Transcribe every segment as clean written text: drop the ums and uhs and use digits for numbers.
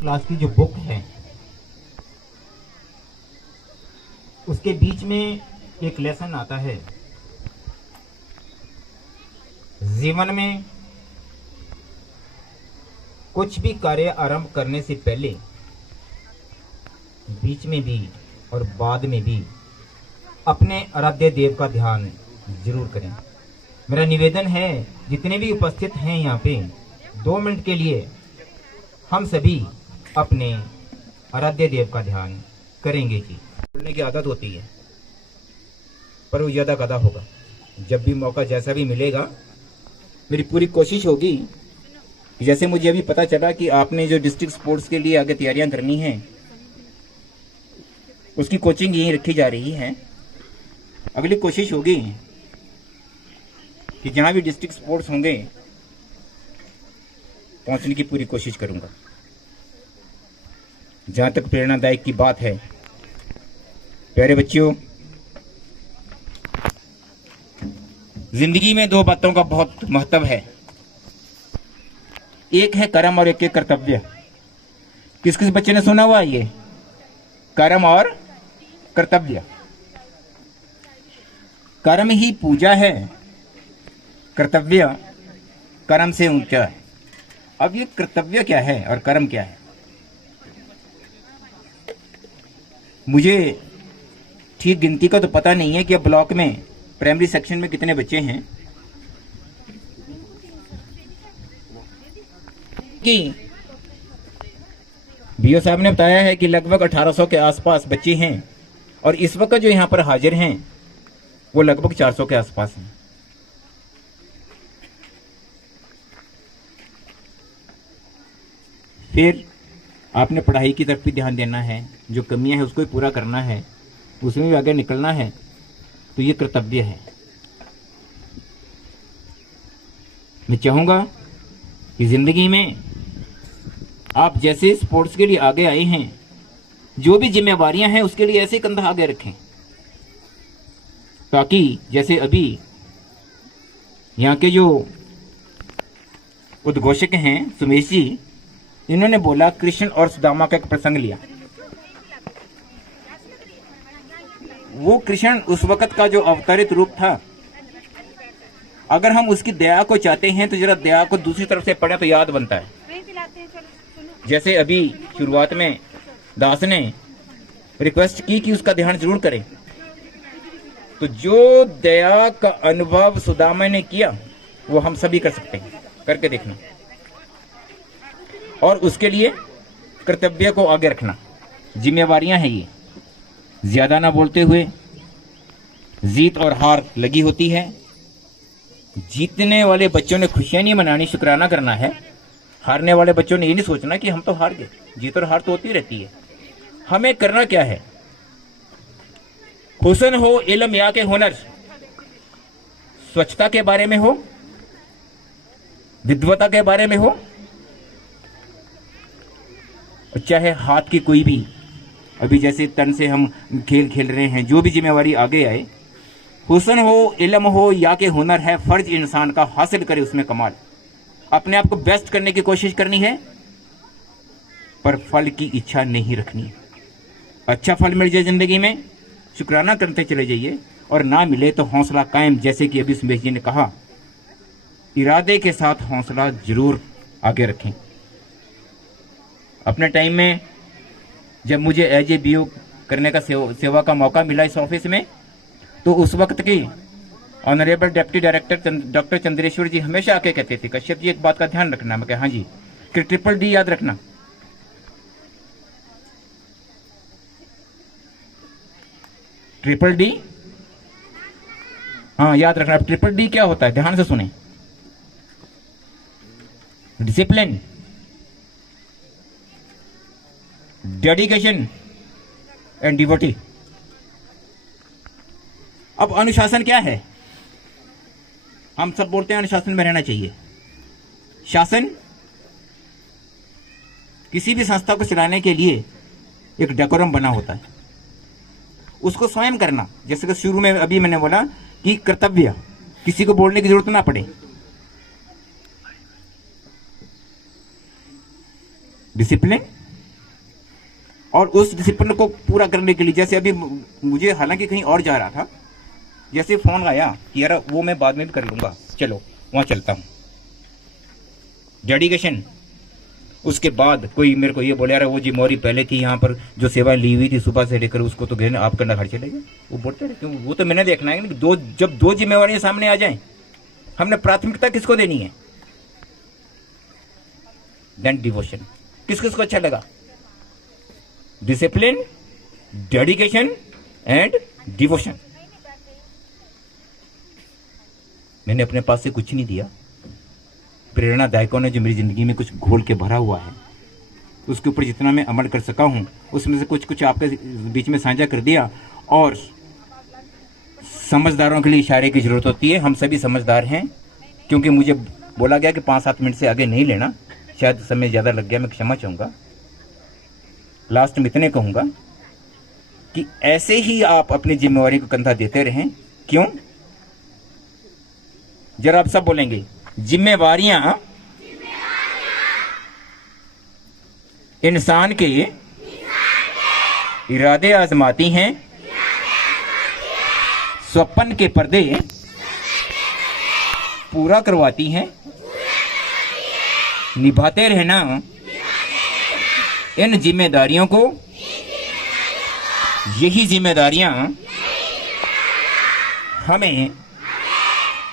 Class की जो book है उसके बीच में एक लेसन आता है, जीवन में कुछ भी कार्य आरंभ करने से पहले, बीच में भी और बाद में भी अपने आराध्य देव का ध्यान जरूर करें। मेरा निवेदन है, जितने भी उपस्थित हैं यहाँ पे, 2 मिनट के लिए हम सभी अपने आराध्य देव का ध्यान करेंगे। जी, बोलने की आदत होती है पर वो ज़्यादा गधा होगा। जब भी मौका जैसा भी मिलेगा, मेरी पूरी कोशिश होगी। जैसे मुझे अभी पता चला कि आपने जो डिस्ट्रिक्ट स्पोर्ट्स के लिए आगे तैयारियां करनी हैं, उसकी कोचिंग यहीं रखी जा रही है। अगली कोशिश होगी कि जहां भी डिस्ट्रिक्ट स्पोर्ट्स होंगे पहुंचने की पूरी कोशिश करूंगा। जहां तक प्रेरणादायक की बात है, प्यारे बच्चों, जिंदगी में 2 बातों का बहुत महत्व है। एक है कर्म और एक है कर्तव्य। किस किस बच्चे ने सुना हुआ है ये? कर्म और कर्तव्य। कर्म ही पूजा है, कर्तव्य कर्म से ऊंचा है। अब ये कर्तव्य क्या है और कर्म क्या है, मुझे ठीक गिनती का तो पता नहीं है कि अब ब्लॉक में प्राइमरी सेक्शन में कितने बच्चे हैं। कि बीओ साहब ने बताया है कि लगभग 1800 के आसपास बच्चे हैं और इस वक्त जो यहाँ पर हाजिर हैं वो लगभग 400 के आसपास हैं। फिर आपने पढ़ाई की तरफ भी ध्यान देना है, जो कमियां हैं उसको भी पूरा करना है, उसमें भी आगे निकलना है। तो ये कर्तव्य है। मैं चाहूंगा कि जिंदगी में आप जैसे स्पोर्ट्स के लिए आगे आए हैं, जो भी जिम्मेवारियां हैं उसके लिए ऐसे कंधा आगे रखें, ताकि जैसे अभी यहाँ के जो उद्घोषक हैं सुमेश जी, इन्होंने बोला कृष्ण और सुदामा का एक प्रसंग लिया। वो कृष्ण उस वक्त का जो अवतरित रूप था, अगर हम उसकी दया को चाहते हैं तो जरा दया को दूसरी तरफ से पढ़े तो याद बनता है। जैसे अभी शुरुआत में दास ने रिक्वेस्ट की कि उसका ध्यान जरूर करें, तो जो दया का अनुभव सुदामा ने किया वो हम सभी कर सकते हैं, करके देखना। और उसके लिए कर्तव्य को आगे रखना, जिम्मेवारियां हैं ये। ज्यादा ना बोलते हुए, जीत और हार लगी होती है। जीतने वाले बच्चों ने खुशियां नहीं मनानी, शुक्राना करना है। हारने वाले बच्चों ने ये नहीं सोचना कि हम तो हार गए। जीत और हार तो होती रहती है। हमें करना क्या है? हुस्न हो, इल्म या के हुनर, स्वच्छता के बारे में हो, विद्वता के बारे में हो, चाहे हाथ की कोई भी, अभी जैसे तन से हम खेल खेल रहे हैं, जो भी जिम्मेवारी आगे आए, हुस्न हो, इल्म हो या के हुनर है, फर्ज इंसान का हासिल करे उसमें कमाल। अपने आप को बेस्ट करने की कोशिश करनी है, पर फल की इच्छा नहीं रखनी। अच्छा फल मिल जाए जिंदगी में, शुक्राना करते चले जाइए, और ना मिले तो हौसला कायम। जैसे कि अभी सुमेश जी ने कहा, इरादे के साथ हौसला जरूर आगे रखें। अपने टाइम में जब मुझे एज ए बीओ करने का सेवा का मौका मिला इस ऑफिस में, तो उस वक्त की honourable deputy director doctor Chandreshwar ji हमेशा आके कहते थे, कश्यप जी एक बात का ध्यान रखना। मैं कहा हाँ जी, कि ट्रिपल डी याद रखना। ट्रिपल डी, हाँ याद रखना। ट्रिपल डी क्या होता है, ध्यान से सुने। Discipline, dedication and devotee. अब अनुशासन क्या है? हम सब बोलते हैं अनुशासन में रहना चाहिए। शासन किसी भी संस्था को चलाने के लिए एक डेकोरम बना होता है, उसको स्वयं करना। जैसे कि शुरू में अभी मैंने बोला कि कर्तव्य, किसी को बोलने की जरूरत ना पड़े। डिसिप्लिन, और उस डिसिप्लिन को पूरा करने के लिए, जैसे अभी मुझे हालांकि कहीं और जा रहा था, जैसे फोन आया कि यार वो मैं बाद में भी कर लूंगा, चलो वहां चलता हूं, डेडिकेशन। उसके बाद कोई मेरे को ये बोले यार वो जिम्मेवारी पहले थी यहाँ पर जो सेवा ली हुई थी सुबह से लेकर, उसको तो घेरना आप करना, घर चले गए। वो बोलते रहे क्यों, वो तो मैंने देखना है कि जब दो जिम्मेवारियां सामने आ जाएं, हमने प्राथमिकता किसको देनी है? Then devotion. किस किस को अच्छा लगा? Discipline, dedication and devotion. मैंने अपने पास से कुछ नहीं दिया, प्रेरणादायकों ने जो मेरी जिंदगी में कुछ घोल के भरा हुआ है उसके ऊपर जितना मैं अमल कर सका हूं उसमें से कुछ कुछ आपके बीच में साझा कर दिया। और समझदारों के लिए इशारे की जरूरत होती है, हम सभी समझदार हैं, क्योंकि मुझे बोला गया कि 5-7 मिनट से आगे नहीं लेना, शायद समय ज़्यादा लग गया, मैं क्षमा चाहूँगा। लास्ट में इतने कहूँगा कि ऐसे ही आप अपनी जिम्मेवारी को कंधा देते रहें। क्यों? जरा आप सब बोलेंगे, जिम्मेवारियां इंसान के इरादे आजमाती हैं, स्वप्न के पर्दे पूरा करवाती हैं, निभाते रहना इन जिम्मेदारियों को, यही जिम्मेदारियां हमें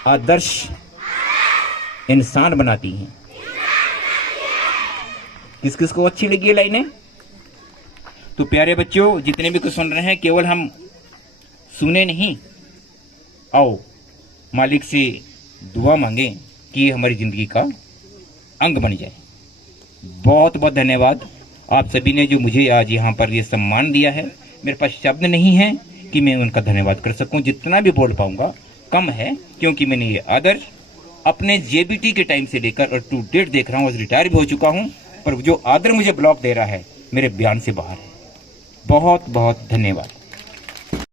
आदर्श इंसान बनाती हैं। किस किस को अच्छी लगी है लाइनें? तो प्यारे बच्चों, जितने भी कुछ सुन रहे हैं, केवल हम सुने नहीं, आओ मालिक से दुआ मांगे कि ये हमारी जिंदगी का अंग बन जाए। बहुत बहुत धन्यवाद आप सभी ने जो मुझे आज यहाँ पर ये सम्मान दिया है। मेरे पास शब्द नहीं है कि मैं उनका धन्यवाद कर सकूं, जितना भी बोल पाऊंगा कम है, क्योंकि मैंने ये आदर्श अपने जेबीटी के टाइम से लेकर और टू डेट देख रहा हूँ, रिटायर भी हो चुका हूँ, पर जो आदर मुझे ब्लॉक दे रहा है मेरे बयान से बाहर है। बहुत बहुत धन्यवाद।